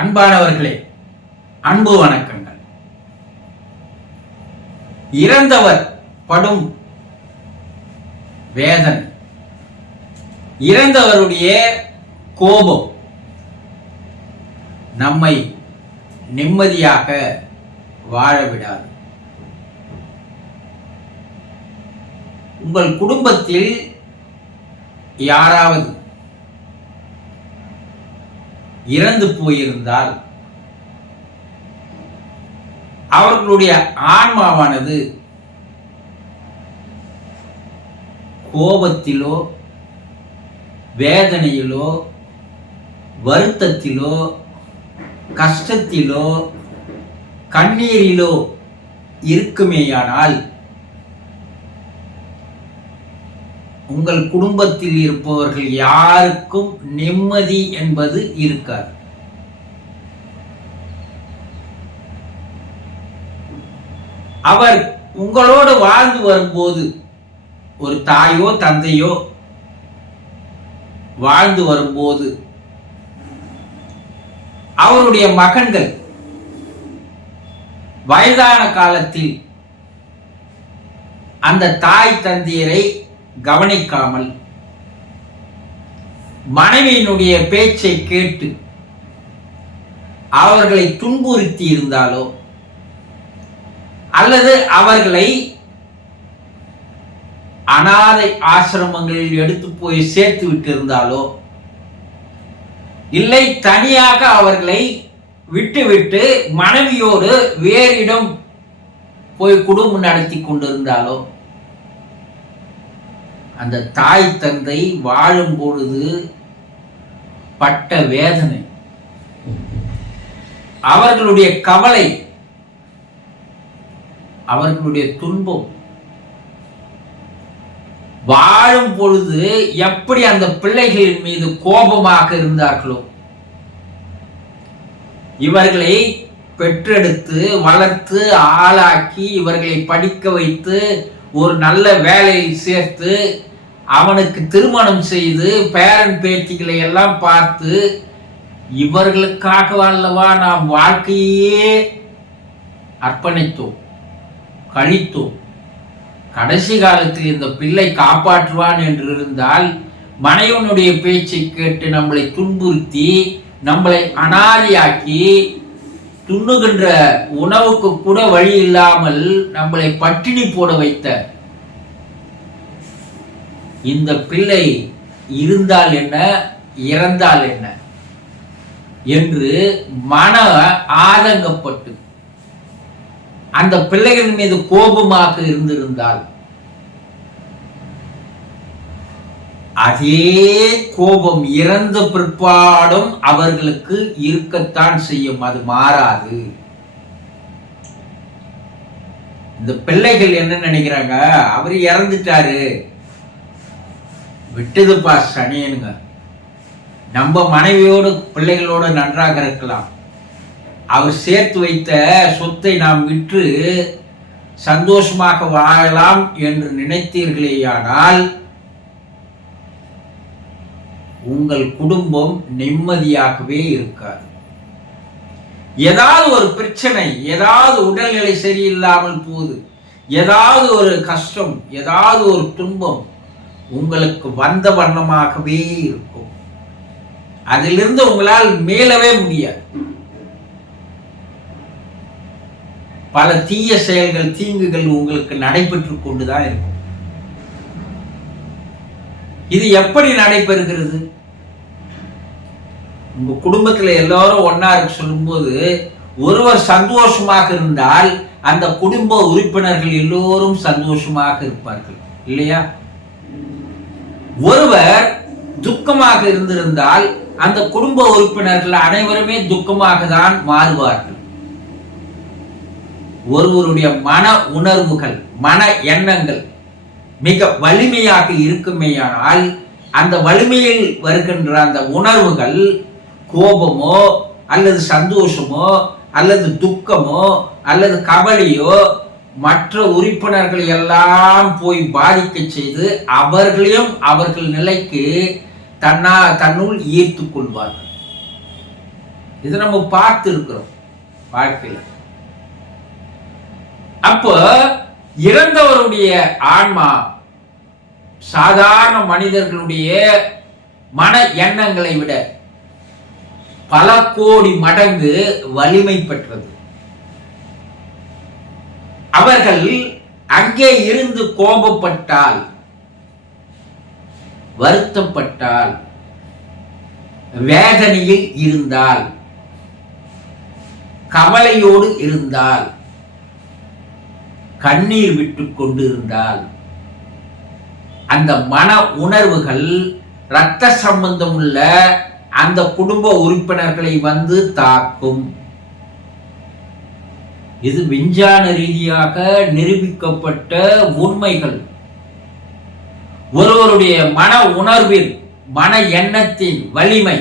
அன்பானவர்களே அன்பு வணக்கங்கள். இறந்தவர் படும் வேதனை. இறந்தவருடைய கோபம் நம்மை நிம்மதியாக வாழ விடாது உங்கள் குடும்பத்தில் யாராவது இறந்து போயிருந்தால் அவர்களுடைய ஆன்மாவானது கோபத்திலோ வேதனையிலோ வருத்தத்திலோ கஷ்டத்திலோ கண்ணீரிலோ இருக்குமேயானால் உங்கள் குடும்பத்தில் இருப்பவர்கள் யாருக்கும் நிம்மதி என்பது இருக்காது. அவர் உங்களோடு வாழ்ந்து வரும்போது ஒரு தாயோ தந்தையோ வாழ்ந்து வரும்போது அவருடைய மகன்கள் வயதான காலத்தில் அந்த தாய் தந்தையரை கவனிக்காமல் மனைவியினுடைய பேச்சை கேட்டு அவர்களை துன்புறுத்தி இருந்தாலோ அல்லது அவர்களை அனாதை ஆசிரமங்களில் எடுத்து போய் சேர்த்து விட்டிருந்தாலோ இல்லை தனியாக அவர்களை விட்டுவிட்டு மனைவியோடு வேறு இடம் போய் குடும்பம் நடத்தி கொண்டிருந்தாலோ அந்த தாய் தந்தை வாழும் பொழுது பட்ட வேதனை. அவர்களுடைய கவலை அவர்களுடைய துன்பம். வாழும் பொழுது எப்படி அந்த பிள்ளைகளின் மீது கோபமாக இருந்தார்களோ இவர்களை பெற்றெடுத்து வளர்த்து ஆளாக்கி இவர்களை படிக்க வைத்து ஒரு நல்ல வேலையில் சேர்த்து அவனுக்கு திருமணம் செய்து பேரன் பேத்திகளை எல்லாம் பார்த்து இவர்களுக்காக அல்லவா நாம் வாழ்க்கையே அர்ப்பணித்தோம் கழித்தோம். கடைசி காலத்தில் இந்த பிள்ளை காப்பாற்றுவான் என்று இருந்தால் மனைவனுடைய பேச்சை கேட்டு நம்மளை துன்புறுத்தி நம்மளை அனாதியாக்கி துண்ணுகின்ற உணவுக்கு கூட வழி இல்லாமல் நம்மளை பட்டினி போட வைத்த இந்த பிள்ளை இருந்தால் என்ன? இறந்தால் என்ன? என்று மன ஆதங்கப்பட்டு அந்த பிள்ளைகளின் மீது கோபமாக இருந்திருந்தால் அதே கோபம் இறந்த பிற்பாடும் அவர்களுக்கு இருக்கத்தான் செய்யும். அது மாறாது. இந்த பிள்ளைகள் என்ன நினைக்கிறாங்க? அவர் இறந்துட்டாரு. விட்டதுப்பா சனியனுங்க. நம்ம மனைவியோடு பிள்ளைகளோடு நன்றாக இருக்கலாம். அவர் சேர்த்து வைத்த சொத்தை நாம் விற்று சந்தோஷமாக வாழலாம் என்று நினைத்தீர்களேயானால் உங்கள் குடும்பம் நிம்மதியாகவே இருக்காது. ஏதாவது ஒரு பிரச்சனை ஏதாவது உடல்நிலை சரியில்லாமல் போகுது ஏதாவது ஒரு கஷ்டம் ஏதாவது ஒரு துன்பம் உங்களுக்கு வந்த வண்ணமாகவே இருக்கும். அதிலிருந்து உங்களால் மேலவே முடியாது. பல தீய செயல்கள் தீங்குகள் உங்களுக்கு நடைபெற்று கொண்டுதான் இருக்கும். இது எப்படி நடைபெறுகிறது? உங்க குடும்பத்துல எல்லாரும் ஒன்னா இருக்கு சொல்லும்போது ஒருவர் சந்தோஷமாக இருந்தால் அந்த குடும்ப உறுப்பினர்கள் எல்லோரும் சந்தோஷமாக இருப்பார்கள். இல்லையா? ஒருவர் துக்கமாக இருந்திருந்தால் அந்த குடும்ப உறுப்பினர்கள் அனைவருமே துக்கமாக தான் மாறுவார்கள். ஒருவருடைய மன உணர்வுகள் மன எண்ணங்கள் மிக வலிமையாக இருக்குமேயானால் அந்த வலிமையில் வருகின்ற அந்த உணர்வுகள் கோபமோ அல்லது சந்தோஷமோ அல்லது துக்கமோ அல்லது கவலையோ மற்ற உறுப்பினர்கள் எல்லாம் போய் பாதிக்க செய்து அவர்களையும் அவர்கள் நிலைக்கு தன்னா தன்னுள் ஈர்த்து கொள்வார்கள். இது நம்ம பார்த்து இருக்கிறோம் வாழ்க்கையில. அப்போ இறந்தவருடைய ஆன்மா சாதாரண மனிதர்களுடைய மன எண்ணங்களை விட பல கோடி மடங்கு வலிமை பெற்றது. அவர்கள் அங்கே இருந்து கோபப்பட்டால் வருத்தப்பட்டால் வேதனையில் இருந்தால் கவலையோடு இருந்தால் கண்ணீர் விட்டு கொண்டு இருந்தால் அந்த மன உணர்வுகள் இரத்த சம்பந்தம் உள்ள அந்த குடும்ப உறுப்பினர்களை வந்து தாக்கும். இது விஞ்ஞான ரீதியாக நிரூபிக்கப்பட்ட உண்மைகள். ஒருவருடைய மன உணர்வில் மன எண்ணத்தின் வலிமை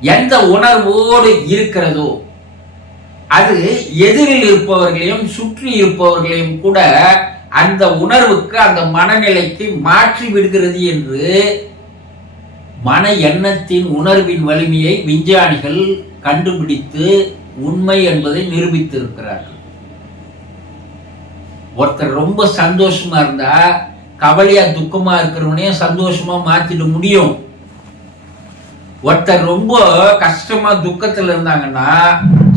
எந்த உணர்வோடு இருக்கிறதோ அது எதிரில் இருப்பவர்களையும் சுற்றி இருப்பவர்களையும் கூட அந்த உணர்வுக்கு அந்த மனநிலைக்கு மாற்றி விடுகிறது என்று மன எண்ணத்தின் உணர்வின் வலிமையை விஞ்ஞானிகள் கண்டுபிடித்து உண்மை என்பதை நிரூபித்திருக்கிறார்கள். ஒருத்தர் ரொம்ப சந்தோஷமா இருந்தா கவலையா துக்கமா இருக்கிறவனையும் சந்தோஷமா மாத்திட முடியும். ஒருத்தர் ரொம்ப கஷ்டமா துக்கத்துல இருந்தாங்கன்னா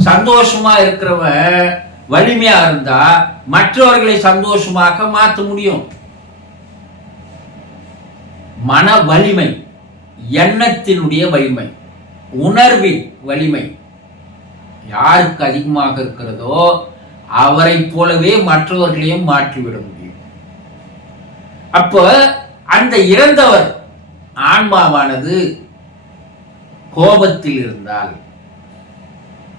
சந்தோஷமா இருக்கிறவன் வலிமையா இருந்தா மற்றவர்களை சந்தோஷமாக்க மாற்ற முடியும். மன வலிமை எண்ணத்தினுடைய வலிமை உணர்வின் வலிமை யாருக்கு அதிகமாக இருக்கிறதோ அவரை போலவே மற்றவர்களையும் மாற்றிவிட முடியும். அப்போ அந்த இறந்தவர் ஆன்மாவானது கோபத்தில் இருந்தால்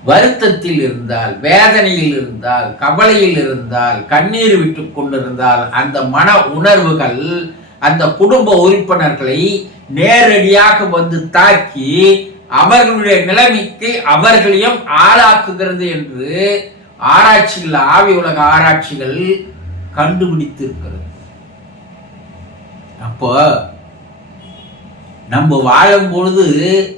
வருத்தத்தில் இருந்தால் வேதனையில் இருந்தால் கவலையில் இருந்தால் கண்ணீர் விட்டு கொண்டிருந்தால் அந்த மன உணர்வுகள் அந்த குடும்ப உறுப்பினர்களை நேரடியாக வந்து தாக்கி அவர்களுடைய நிலைமைக்கு அவர்களையும் ஆளாக்குகிறது என்று ஆராய்ச்சிகள் ஆவி உலக ஆராய்ச்சிகள் கண்டுபிடித்திருக்கிறது. அப்போ நம்ம வாழும் பொழுது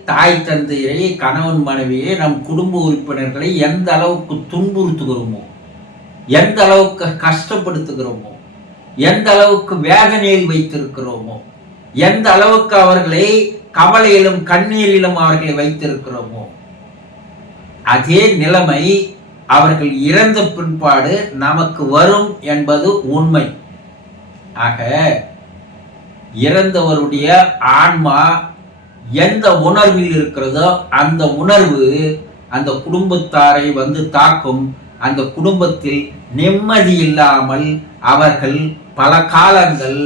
தாய் தந்தையை கணவன் மனைவியை நம் குடும்ப உறுப்பினர்களை எந்த அளவுக்கு துன்புறுத்துகிறோமோ எந்த அளவுக்கு கஷ்டப்படுத்துகிறோமோ எந்த அளவுக்கு வேதனையில் வைத்திருக்கிறோமோ எந்த அளவுக்கு அவர்களை கவலையிலும் கண்ணீரிலும் அவர்களை வைத்திருக்கிறோமோ? அதே நிலைமை அவர்கள் இறந்த பின்பாடு நமக்கு வரும் என்பது உண்மை. ஆக இறந்தவருடைய ஆன்மா எந்த உணர்வில் இருக்கிறதோ அந்த உணர்வு அந்த குடும்பத்தாரை வந்து தாக்கும். அந்த குடும்பத்தில் நிம்மதி இல்லாமல் அவர்கள் பல காலங்கள்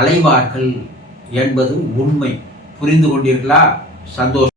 அலைவார்கள் என்பது உண்மை. புரிந்து கொண்டீர்களா? சந்தோஷம்.